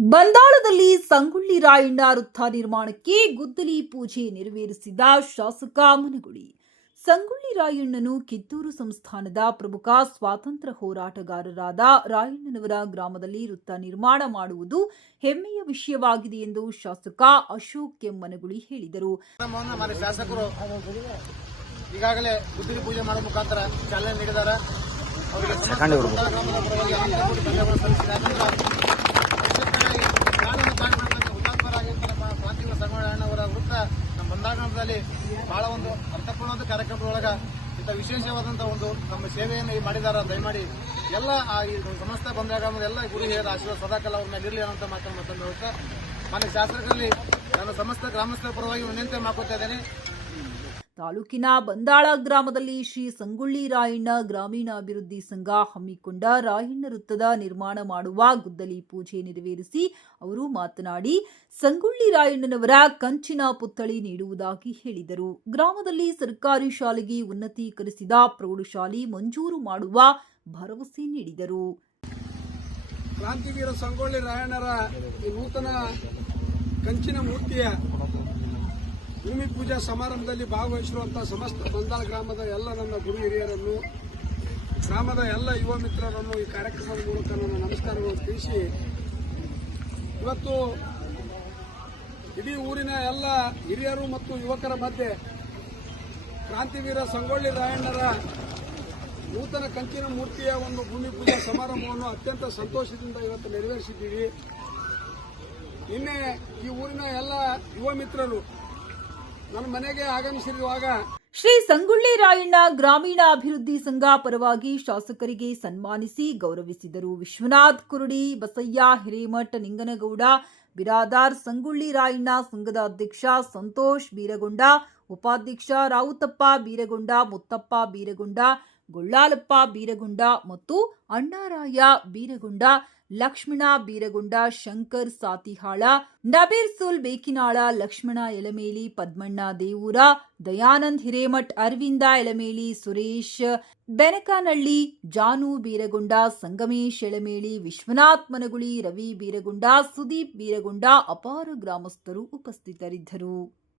ಬಂದಾಳದಲ್ಲಿ ಸಂಗೊಳ್ಳಿ ರಾಯಣ್ಣ ವೃತ್ತ ನಿರ್ಮಾಣಕ್ಕೆ ಗುದ್ದಲಿ ಪೂಜೆ ನೆರವೇರಿಸಿದ ಶಾಸಕ ಮನಗುಳಿ. ಸಂಗೊಳ್ಳಿ ರಾಯಣ್ಣನು ಕಿತ್ತೂರು ಸಂಸ್ಥಾನದ ಪ್ರಮುಖ ಸ್ವಾತಂತ್ರ್ಯ ಹೋರಾಟಗಾರರಾದ ರಾಯಣ್ಣನವರ ಗ್ರಾಮದಲ್ಲಿ ವೃತ್ತ ನಿರ್ಮಾಣ ಮಾಡುವುದು ಹೆಮ್ಮೆಯ ವಿಷಯವಾಗಿದೆ ಎಂದು ಶಾಸಕ ಅಶೋಕ್ ಎಂ ಮನಗುಳಿ ಹೇಳಿದರು. ಶಾಸಕರು ಈಗಾಗಲೇ ಗುದ್ದಲಿ ಪೂಜೆ ಮಾಡುವ ಮುಖಾಂತರ ಚಾಲನೆ ನೀಡಿದ್ದಾರೆ. ಸಂಗೊಳ್ಳಿ ವೃತ್ತ ನಮ್ಮ ಬಂದಾಗಣದಲ್ಲಿ ಬಹಳ ಒಂದು ಅರ್ಥಪೂರ್ಣ ಕಾರ್ಯಕ್ರಮದೊಳಗ ಇಂಥ ವಿಶೇಷವಾದಂತಹ ಒಂದು ನಮ್ಮ ಸೇವೆಯನ್ನು ಮಾಡಿದ್ದಾರೆ. ದಯಮಾಡಿ ಎಲ್ಲ ಈ ಸಮಸ್ತ ಬಂದಾಗಣದ ಎಲ್ಲ ಗುರು ಹಿರಿಯರ ಆಶೀರ್ವಾದ ಸದಾಕಾಲ ಅವ್ರ ಮೇಲೆ ಇರಲಿ ಅನ್ನೋ ಮಾತನ್ನು ಹೇಳುತ್ತಾ ಮಾನ್ಯ ಶಾಸಕರಲ್ಲಿ ನಾನು ಸಮಸ್ತ ಗ್ರಾಮಸ್ಥರ ಪರವಾಗಿ ವಿನಂತಿ ಮಾಡ್ಕೊತಾ ಇದ್ದೇನೆ. ತಾಲೂಕಿನ ಬಂದಾಳ ಗ್ರಾಮದಲ್ಲಿ ಶ್ರೀ ಸಂಗೊಳ್ಳಿ ರಾಯಣ್ಣ ಗ್ರಾಮೀಣಾಭಿವೃದ್ಧಿ ಸಂಘ ಹಮ್ಮಿಕೊಂಡ ರಾಯಣ್ಣ ವೃತ್ತದ ನಿರ್ಮಾಣ ಮಾಡುವ ಗುದ್ದಲಿ ಪೂಜೆ ನೆರವೇರಿಸಿ ಅವರು ಮಾತನಾಡಿ, ಸಂಗೊಳ್ಳಿ ರಾಯಣ್ಣನವರ ಕಂಚಿನ ಪುತ್ಥಳಿ ನೀಡುವುದಾಗಿ ಹೇಳಿದರು. ಗ್ರಾಮದಲ್ಲಿ ಸರ್ಕಾರಿ ಶಾಲೆಗೆ ಉನ್ನತೀಕರಿಸಿದ ಪ್ರೌಢಶಾಲೆ ಮಂಜೂರು ಮಾಡುವ ಭರವಸೆ ನೀಡಿದರು. ಕ್ರಾಂತಿವೀರ ಸಂಗೊಳ್ಳಿ ರಾಯಣ್ಣರ ನೂತನ ಕಂಚಿನ ಮೂರ್ತಿಯ ಭೂಮಿ ಪೂಜಾ ಸಮಾರಂಭದಲ್ಲಿ ಭಾಗವಹಿಸಿರುವಂತಹ ಸಮಸ್ತ ಬಂದಾಳ ಗ್ರಾಮದ ಎಲ್ಲ ನನ್ನ ಗುರು ಹಿರಿಯರನ್ನು, ಗ್ರಾಮದ ಎಲ್ಲ ಯುವ ಮಿತ್ರರನ್ನು ಈ ಕಾರ್ಯಕ್ರಮದ ಮೂಲಕ ನನ್ನ ನಮಸ್ಕಾರಗಳನ್ನು ತಿಳಿಸಿ, ಇವತ್ತು ಇಡೀ ಊರಿನ ಎಲ್ಲ ಹಿರಿಯರು ಮತ್ತು ಯುವಕರ ಮಧ್ಯೆ ಕ್ರಾಂತಿವೀರ ಸಂಗೊಳ್ಳಿ ರಾಯಣ್ಣರ ನೂತನ ಕಂಚಿನ ಮೂರ್ತಿಯ ಒಂದು ಭೂಮಿ ಪೂಜಾ ಸಮಾರಂಭವನ್ನು ಅತ್ಯಂತ ಸಂತೋಷದಿಂದ ಇವತ್ತು ನೆರವೇರಿಸಿದ್ದೀವಿ. ನಿನ್ನೆ ಈ ಊರಿನ ಎಲ್ಲ ಯುವ ಮಿತ್ರರು ನನ್ನ ಮನೆಗೆ ಆಗಮಿಸಿರುವಾಗ ಶ್ರೀ ಸಂಗೊಳ್ಳಿ ರಾಯಣ್ಣ ಗ್ರಾಮೀಣಾಭಿವೃದ್ಧಿ ಸಂಘ ಪರವಾಗಿ ಶಾಸಕರಿಗೆ ಸನ್ಮಾನಿಸಿ ಗೌರವಿಸಿದರು. ವಿಶ್ವನಾಥ್ ಕುರುಡಿ, ಬಸಯ್ಯ ಹಿರೇಮಠ, ನಿಂಗನಗೌಡ ಬಿರಾದಾರ್, ಸಂಗೊಳ್ಳಿ ರಾಯಣ್ಣ ಸಂಘದ ಅಧ್ಯಕ್ಷ ಸಂತೋಷ್ ಬೀರಗೊಂಡ, ಉಪಾಧ್ಯಕ್ಷ ರಾವುತಪ್ಪ ಬೀರಗೊಂಡ, ಮುತ್ತಪ್ಪ ಬೀರಗೊಂಡ, ಗೊಳ್ಳಾಲಪ್ಪ ಬೀರಗೊಂಡ ಮತ್ತು ಅಣ್ಣಾರಾಯ ಬೀರಗೊಂಡ, ಲಕ್ಷ್ಮಣ ಬೀರಗೊಂಡ, ಶಂಕರ್ ಸಾತಿಹಾಳ, ನಬೀರ್ ಸುಲ್ ಬೇಕಿನಾಳ, ಲಕ್ಷ್ಮಣ ಎಲಮೇಲಿ, ಪದ್ಮಣ್ಣ ದೇವೂರ, ದಯಾನಂದ್ ಹಿರೇಮಠ್, ಅರವಿಂದ ಎಲಮೇಲಿ, ಸುರೇಶ್ ಬೆನಕನಹಳ್ಳಿ, ಜಾನು ಬೀರಗೊಂಡ, ಸಂಗಮೇಶ್ ಎಳಮೇಲಿ, ವಿಶ್ವನಾಥ್ ಮನಗುಳಿ, ರವಿ ಬೀರಗೊಂಡ, ಸುದೀಪ್ ಬೀರಗೊಂಡ, ಅಪಾರ ಗ್ರಾಮಸ್ಥರು ಉಪಸ್ಥಿತರಿದ್ದರು.